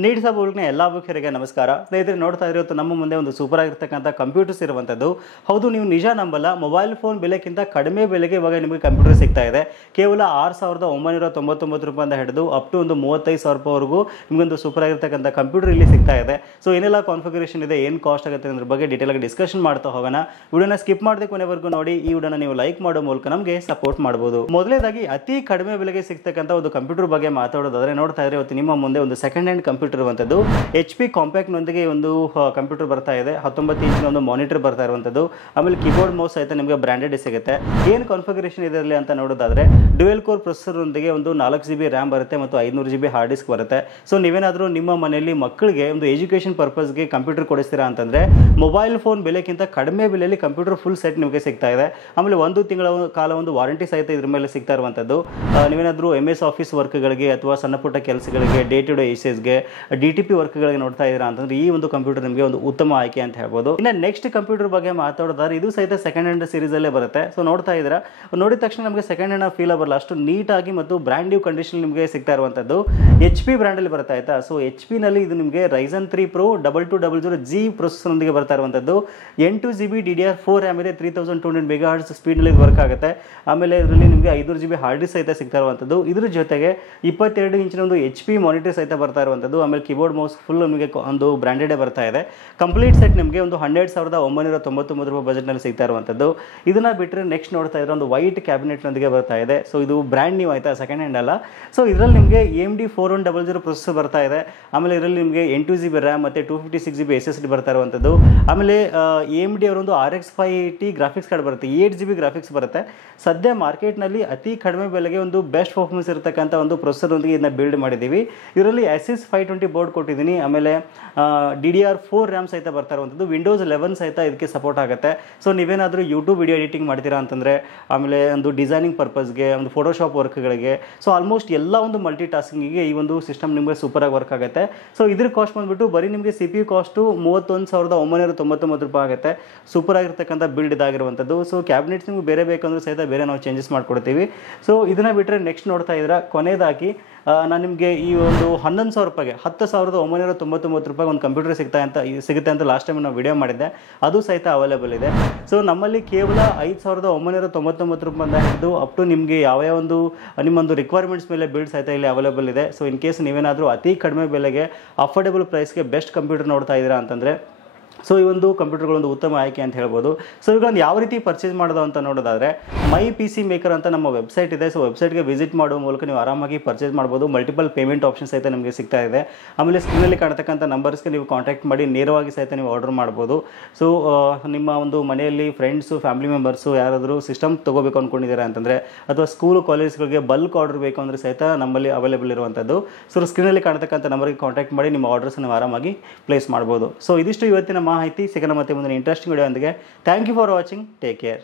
Need ಸಬ್ ಎಲ್ಲ ವೀಕ್ಷಕರಿಗೆ ನಮಸ್ಕಾರ. ಸ್ನೇಹಿತರೆ, ನೋಡ್ತಾ ಇರೋದು ನಮ್ಮ ಮುಂದೆ ಒಂದು ಸೂಪರ್ ಆಗಿರ್ತಕ್ಕಂಥ ಕಂಪ್ಯೂಟರ್ಸ್ ಇರುವಂಥದ್ದು. ಹೌದು, ನೀವು ನಿಜ ನಂಬಲ್ಲ, ಮೊಬೈಲ್ ಫೋನ್ ಬೆಲೆಗಿಂತ ಕಡಿಮೆ ಬೆಲೆಗೆ ಇವಾಗ ನಿಮಗೆ ಕಂಪ್ಯೂಟರ್ ಸಿಗ್ತಾ ಇದೆ. ಕೇವಲ 6,999 ರೂಪಾಯಿಂದ ಹಿಡಿದು ಅಪ್ ಟು ಒಂದು 35,000 ರೂಪಾಯಿವರೆಗೂ ನಿಮಗೊಂದು ಸೂಪರ್ ಆಗಿರ್ತಕ್ಕಂಥ ಕಂಪ್ಯೂಟರ್ ಇಲ್ಲಿ ಸಿಗ್ತಾ ಇದೆ. ಸೊ ಏನೆಲ್ಲ ಕಾನ್ಫಿಗರೇಷನ್ ಇದೆ, ಏನು ಕಾಸ್ಟ್ ಆಗುತ್ತೆ ಅನ್ನೋದ್ರ ಬಗ್ಗೆ ಡೀಟೇಲ್ ಆಗಿ ಡಿಸ್ಕಷನ್ ಮಾಡ್ತಾ ಹೋಗೋಣ. ವಿಡಿಯೋನ ಸ್ಕಿಪ್ ಮಾಡದೆ ಕೊನೆವರೆಗೂ ನೋಡಿ. ಈ ವಿಡಿಯೋನ ನೀವು ಲೈಕ್ ಮಾಡೋ ಮೂಲಕ ನಮಗೆ ಸಪೋರ್ಟ್ ಮಾಡಬಹುದು. ಮೊದಲೇದಾಗಿ ಅತಿ ಕಡಿಮೆ ಬೆಲೆಗೆ ಸಿಗ್ತಕ್ಕಂಥ ಒಂದು ಕಂಪ್ಯೂಟರ್ ಬಗ್ಗೆ ಮಾತಾಡೋದಾದ್ರೆ, ನೋಡ್ತಾ ಇದ್ರೆ ಇವತ್ತು ನಿಮ್ಮ ಮುಂದೆ ಒಂದು ಸೆಕೆಂಡ್ ಹ್ಯಾಂಡ್ ಕಂಪ್ಯೂಟರ್ ಇರುವಂತದ್ದು. HP ಕಾಂಪ್ಯಾಕ್ಟ್ ನೊಂದಿಗೆ ಒಂದು ಕಂಪ್ಯೂಟರ್ ಬರ್ತಾ ಇದೆ. 19 ಇಂಚಿನ ಒಂದು ಮಾನಿಟರ್ ಬರ್ತಾ ಇರುವಂತದ್ದು. ಆಮೇಲೆ ಕೀಬೋರ್ಡ್ ಮೌಸ್ ಸಹಿತ ನಿಮಗೆ ಬ್ರಾಂಡೆಡ್ ಸಿಗುತ್ತೆ. ಏನು ಕಾನ್ಫಿಗರೇಷನ್ ಇದರಲ್ಲಿ ಅಂತ ನೋಡೋದಾದ್ರೆ, ಡ್ಯುಯಲ್ ಕೋರ್ ಪ್ರೊಸೆಸರ್ ನೊಂದಿಗೆ ಒಂದು 4GB RAM ಬರುತ್ತೆ ಮತ್ತು 512GB ಹಾರ್ಡ್ ಡಿಸ್ಕ್ ಬರುತ್ತೆ. ಸೊ ನೀವೇನಾದರೂ ನಿಮ್ಮ ಮನೆಯಲ್ಲಿ ಮಕ್ಕಳಿಗೆ ಒಂದು ಎಜುಕೇಶನ್ ಪರ್ಪಸ್ಗೆ ಕಂಪ್ಯೂಟರ್ ಕೊಡಿಸ್ತೀರಾ ಅಂತಂದ್ರೆ, ಮೊಬೈಲ್ ಫೋನ್ ಬೆಲೆಗಿಂತ ಕಡಿಮೆ ಬೆಲೆಯಲ್ಲಿ ಕಂಪ್ಯೂಟರ್ ಫುಲ್ ಸೆಟ್ ನಿಮಗೆ ಸಿಗ್ತಾ ಇದೆ. ಆಮೇಲೆ 1 ತಿಂಗಳ ಕಾಲ ಒಂದು ವಾರಂಟಿ ಸಹಿತ ಇದ್ರ ಮೇಲೆ ಸಿಗ್ತಾ ಇರುವಂತದ್ದು. ನೀವೇನಾದರೂ MS ಆಫೀಸ್ ವರ್ಕ್ಗಳಿಗೆ ಅಥವಾ ಸಣ್ಣ ಪುಟ್ಟ ಕೆಲಸಗಳಿಗೆ, ಡೇ ಟು ಡೇ ಯೂಸೇಜ್ಗೆ, DTP ವರ್ಕ್ಗಳಿಗೆ ನೋಡ್ತಾ ಇದ್ದೀರಾ ಅಂತಂದ್ರೆ ಈ ಒಂದು ಕಂಪ್ಯೂಟರ್ ನಿಮಗೆ ಒಂದು ಉತ್ತಮ ಆಯ್ಕೆ ಅಂತ ಹೇಳ್ಬೋದು. ಇನ್ನು ನೆಕ್ಸ್ಟ್ ಕಂಪ್ಯೂಟರ್ ಬಗ್ಗೆ ಮಾತಾಡೋದಾದ್ರೆ, ಇದು ಸಹಿತ ಸೆಕೆಂಡ್ ಹ್ಯಾಂಡ್ ಸೀರೀಸ್ ಅಲ್ಲೇ ಬರುತ್ತೆ. ಸೊ ನೋಡ್ತಾ ಇದ್ದೀರಾ, ನೋಡಿದ ತಕ್ಷಣ ನಮಗೆ ಸೆಕೆಂಡ್ ಹ್ಯಾಂಡ್ ಫೀಲ್ ಬರಲ್ಲ, ಅಷ್ಟು ನೀಟಾಗಿ ಮತ್ತು ಬ್ರ್ಯಾಂಡ್ ನ್ಯೂ ಕಂಡೀಷನ್ ನಿಮಗೆ ಸಿಗ್ತಾ ಇರುವಂತದ್ದು. HP ಬ್ರ್ಯಾಂಡ್ ಅಲ್ಲಿ ಬರುತ್ತೆ, ಆಯ್ತಾ. ಸೊ HP ನಲ್ಲಿ ಇದು ನಿಮಗೆ Ryzen 3 Pro 2200G ಪ್ರೊಸೆಸರ್ ನೊಂದಿಗೆ ಬರ್ತಾ ಇರುವಂತದ್ದು. 8GB DDR4 RAM ಇದೆ, 3200 MHz ಸ್ಪೀಡ್ ನಲ್ಲಿ ವರ್ಕ್ ಆಗುತ್ತೆ. ಆಮೇಲೆ ಇದರಲ್ಲಿ ನಿಮಗೆ 500GB ಹಾರ್ಡ್ ಡಿಸ್ಕ್ ಸಹಿತ ಸಿಗ್ತಾ ಇರುವಂತದ್ದು. ಇದ್ರ ಜೊತೆಗೆ 22 ಇಂಚಿನ ಒಂದು HP ಮಾನಿಟರ್ ಸಹಿತ ಬರ್ತಾ ಇರುವಂತದ್ದು. ಆಮೇಲೆ ಕೀಬೋರ್ಡ್ ಮೌಸ್ ಫುಲ್ ನಿಮಗೆ ಒಂದು ಬ್ರಾಂಡೆಡ್ ಬರ್ತಾ ಇದೆ. ಕಂಪ್ಲೀಟ್ ಸೆಟ್ ನಿಮಗೆ ಒಂದು 12,999 ರೂಪಾಯಿ ಬಜೆಟ್ ನಲ್ಲಿ ಸಿಗ್ತಾ ಇರುವಂತದ್ದು. ಇದನ್ನ ಬಿಟ್ಟರೆ ನೆಕ್ಸ್ಟ್ ನೋಡ್ತಾ ಇದ್ರೆ ಒಂದು ವೈಟ್ ಕ್ಯಾಬಿನೆಟ್ ನೊಂದಿಗೆ ಬರ್ತಾ ಇದೆ. ಸೊ ಇದು ಬ್ರ್ಯಾಂಡ್ ನ್ಯೂ, ಆಯ್ತಾ, ಸೆಕೆಂಡ್ ಹ್ಯಾಂಡ್ ಅಲ್ಲ. ಸೊ ಇದರಲ್ಲಿ ನಿಮಗೆ AMD 4100 ಪ್ರೊಸೆಸರ್ ಬರ್ತಾ ಇದೆ. ಆಮೇಲೆ ಇದರಲ್ಲಿ ನಿಮಗೆ 8GB RAM ಮತ್ತೆ 256GB SSD ಬರ್ತಾ ಇರುವಂತದ್ದು. ಆಮೇಲೆ AMD ಅವರೊಂದು RX 580 ಗ್ರಾಫಿಕ್ಸ್ ಕಾರ್ಡ್ ಬರುತ್ತೆ, 8GB ಗ್ರಾಫಿಕ್ಸ್ ಬರುತ್ತೆ. ಸದ್ಯ ಮಾರ್ಕೆಟ್ ನಲ್ಲಿ ಅತಿ ಕಡಿಮೆ ಬೆಲೆಗೆ ಒಂದು ಬೆಸ್ಟ್ ಪರ್ಫಾರ್ಮೆನ್ಸ್ ಇರತಕ್ಕಂಥ ಒಂದು ಪ್ರೊಸೆಸರ್ ನೊಂದಿಗೆ ಇದನ್ನ ಬಿಲ್ಡ್ ಮಾಡಿದೀವಿ. ಇದರಲ್ಲಿ ASUS 520 ಬೋರ್ಡ್ ಕೊಟ್ಟಿದ್ದೀನಿ. ಆಮೇಲೆ DDR4 RAM ಸಹಿತ ಬರ್ತಾ ಇರುವಂಥದ್ದು. Windows 11 ಸಹಿತ ಇದಕ್ಕೆ ಸಪೋರ್ಟ್ ಆಗುತ್ತೆ. ಸೊ ನೀವೇನಾದರೂ ಯೂಟ್ಯೂಬ್ ವಿಡಿಯೋ ಎಡಿಟಿಂಗ್ ಮಾಡ್ತೀರಾ ಅಂತಂದರೆ, ಆಮೇಲೆ ಒಂದು ಡಿಸೈನಿಂಗ್ ಪರ್ಪಸ್ಗೆ, ಒಂದು ಫೋಟೋಶಾಪ್ ವರ್ಕ್ಗಳಿಗೆ, ಸೊ ಆಲ್ಮೋಸ್ಟ್ ಎಲ್ಲ ಒಂದು ಮಲ್ಟಿ ಟಾಸ್ಕಿಂಗಿಗೆ ಈ ಒಂದು ಸಿಸ್ಟಮ್ ನಿಮಗೆ ಸೂಪರಾಗಿ ವರ್ಕ್ ಆಗುತ್ತೆ. ಸೊ ಇದ್ರ ಕಾಸ್ಟ್ ಬಂದುಬಿಟ್ಟು ಬರೀ ನಿಮಗೆ CPU ಕಾಸ್ಟು 31,999 ರೂಪಾಯಿ ಆಗುತ್ತೆ. ಸೂಪರ್ ಆಗಿರ್ತಕ್ಕಂಥ ಬಿಲ್ಡ್ ಇದಾಗಿರುವಂಥದ್ದು. ಸೊ ಕ್ಯಾಬಿನೆಟ್ಸ್ ನಿಮಗೆ ಬೇರೆ ಬೇಕಂದ್ರೂ ಸಹಿತ ಬೇರೆ ನಾವು ಚೇಂಜಸ್ ಮಾಡ್ಕೊಡ್ತೀವಿ. ಸೊ ಇದನ್ನು ಬಿಟ್ಟರೆ ನೆಕ್ಸ್ಟ್ ನೋಡ್ತಾ ಇದ್ದೀರಾ, ಕೊನೆಯದಾಗಿ ನಾನು ನಿಮಗೆ ಈ ಒಂದು 11,000 ರೂಪಾಯಿಗೆ 10,999 ರೂಪಾಯಿ ಒಂದು ಕಂಪ್ಯೂಟರ್ ಸಿಗುತ್ತೆ ಅಂತ ಲಾಸ್ಟ್ ಟೈಮ್ ನಾವು ವಿಡಿಯೋ ಮಾಡಿದ್ದೆ. ಅದು ಸಹಿತ ಅವೈಲೇಬಲ್ ಇದೆ. ಸೊ ನಮ್ಮಲ್ಲಿ ಕೇವಲ 5,999 ರೂಪಾಯಿಂದ ಹಿಡಿದು ಅಪ್ ಟು ನಿಮಗೆ ಯಾವ ಒಂದು ನಿಮ್ಮೊಂದು ರಿಕ್ವೈರ್ಮೆಂಟ್ಸ್ ಮೇಲೆ ಬಿಲ್ಡ್ ಸಹಿತ ಇಲ್ಲಿ ಅವೈಲೇಬಲ್ ಇದೆ. ಸೊ ಇನ್ ಕೇಸ್ ನೀವೇನಾದರೂ ಅತಿ ಕಡಿಮೆ ಬೆಲೆಗೆ ಅಫೋರ್ಡೆಬಲ್ ಪ್ರೈಸ್ಗೆ ಬೆಸ್ಟ್ ಕಂಪ್ಯೂಟರ್ ನೋಡ್ತಾ ಇದ್ದೀರಾ ಅಂತಂದರೆ, ಸೊ ಈ ಒಂದು ಕಂಪ್ಯೂಟರ್ಗಳೊಂದು ಉತ್ತಮ ಆಯ್ಕೆ ಅಂತ ಹೇಳ್ಬೋದು. ಸೊ ಇವುಗಳನ್ನು ಯಾವ ರೀತಿ ಪರ್ಚೇಸ್ ಮಾಡೋದು ಅಂತ ನೋಡೋದಾದರೆ, ಮೈ PC ಮೇಕರ್ ಅಂತ ನಮ್ಮ ವೆಬ್ಸೈಟ್ ಇದೆ. ಸೊ ವೆಬ್ಸೈಟ್ಗೆ ವಿಸಿಟ್ ಮಾಡುವ ಮೂಲಕ ನೀವು ಆರಾಮಾಗಿ ಪರ್ಚೇಸ್ ಮಾಡ್ಬೋದು. ಮಲ್ಟಿಪಲ್ ಪೇಮೆಂಟ್ ಆಪ್ಷನ್ ಸಹಿತ ನಿಮಗೆ ಸಿಗ್ತಾ ಇದೆ. ಆಮೇಲೆ ಸ್ಕ್ರೀನಲ್ಲಿ ಕಾಣ್ತಕ್ಕಂಥ ನಂಬರ್ಸ್ಗೆ ನೀವು ಕಾಂಟ್ಯಾಕ್ಟ್ ಮಾಡಿ ನೇರವಾಗಿ ಸಹಿತ ನೀವು ಆರ್ಡರ್ ಮಾಡ್ಬೋದು. ಸೊ ನಿಮ್ಮ ಒಂದು ಮನೆಯಲ್ಲಿ ಫ್ರೆಂಡ್ಸು, ಫ್ಯಾಮಿಲಿ ಮೆಂಬರ್ಸು ಯಾರಾದರೂ ಸಿಸ್ಟಮ್ ತೊಗೋಬೇಕು ಅಂದ್ಕೊಂಡಿದ್ದೀರಾ ಅಂತಂದರೆ, ಅಥವಾ ಸ್ಕೂಲು ಕಾಲೇಜ್ಗಳಿಗೆ ಬಲ್ಕ್ ಆರ್ಡರ್ ಬೇಕು ಅಂದರೆ ಸಹಿತ ನಮ್ಮಲ್ಲಿ ಅವೈಲೇಬಲ್ ಇರುವಂಥದ್ದು. ಸೊ ಸ್ಕ್ರೀನಲ್ಲಿ ಕಾಣ್ತಕ್ಕಂಥ ನಂಬರ್ಗೆ ಕಾಂಟ್ಯಾಕ್ಟ್ ಮಾಡಿ ನಿಮ್ಮ ಆರ್ಡರ್ಸ್ ನೀವು ಆರಾಮಾಗಿ ಪ್ಲೇಸ್ ಮಾಡ್ಬೋದು. ಸೊ ಇದಿಷ್ಟು ಇವತ್ತಿನ ಮಾಹಿತಿ. ಸಿಗೋಣ ಮತ್ತೆ ಮುಂದಿನ ಇಂಟ್ರೆಸ್ಟಿಂಗ್ ವಿಡಿಯೋ ಒಂದಿಗೆ. Thank you for watching. Take care.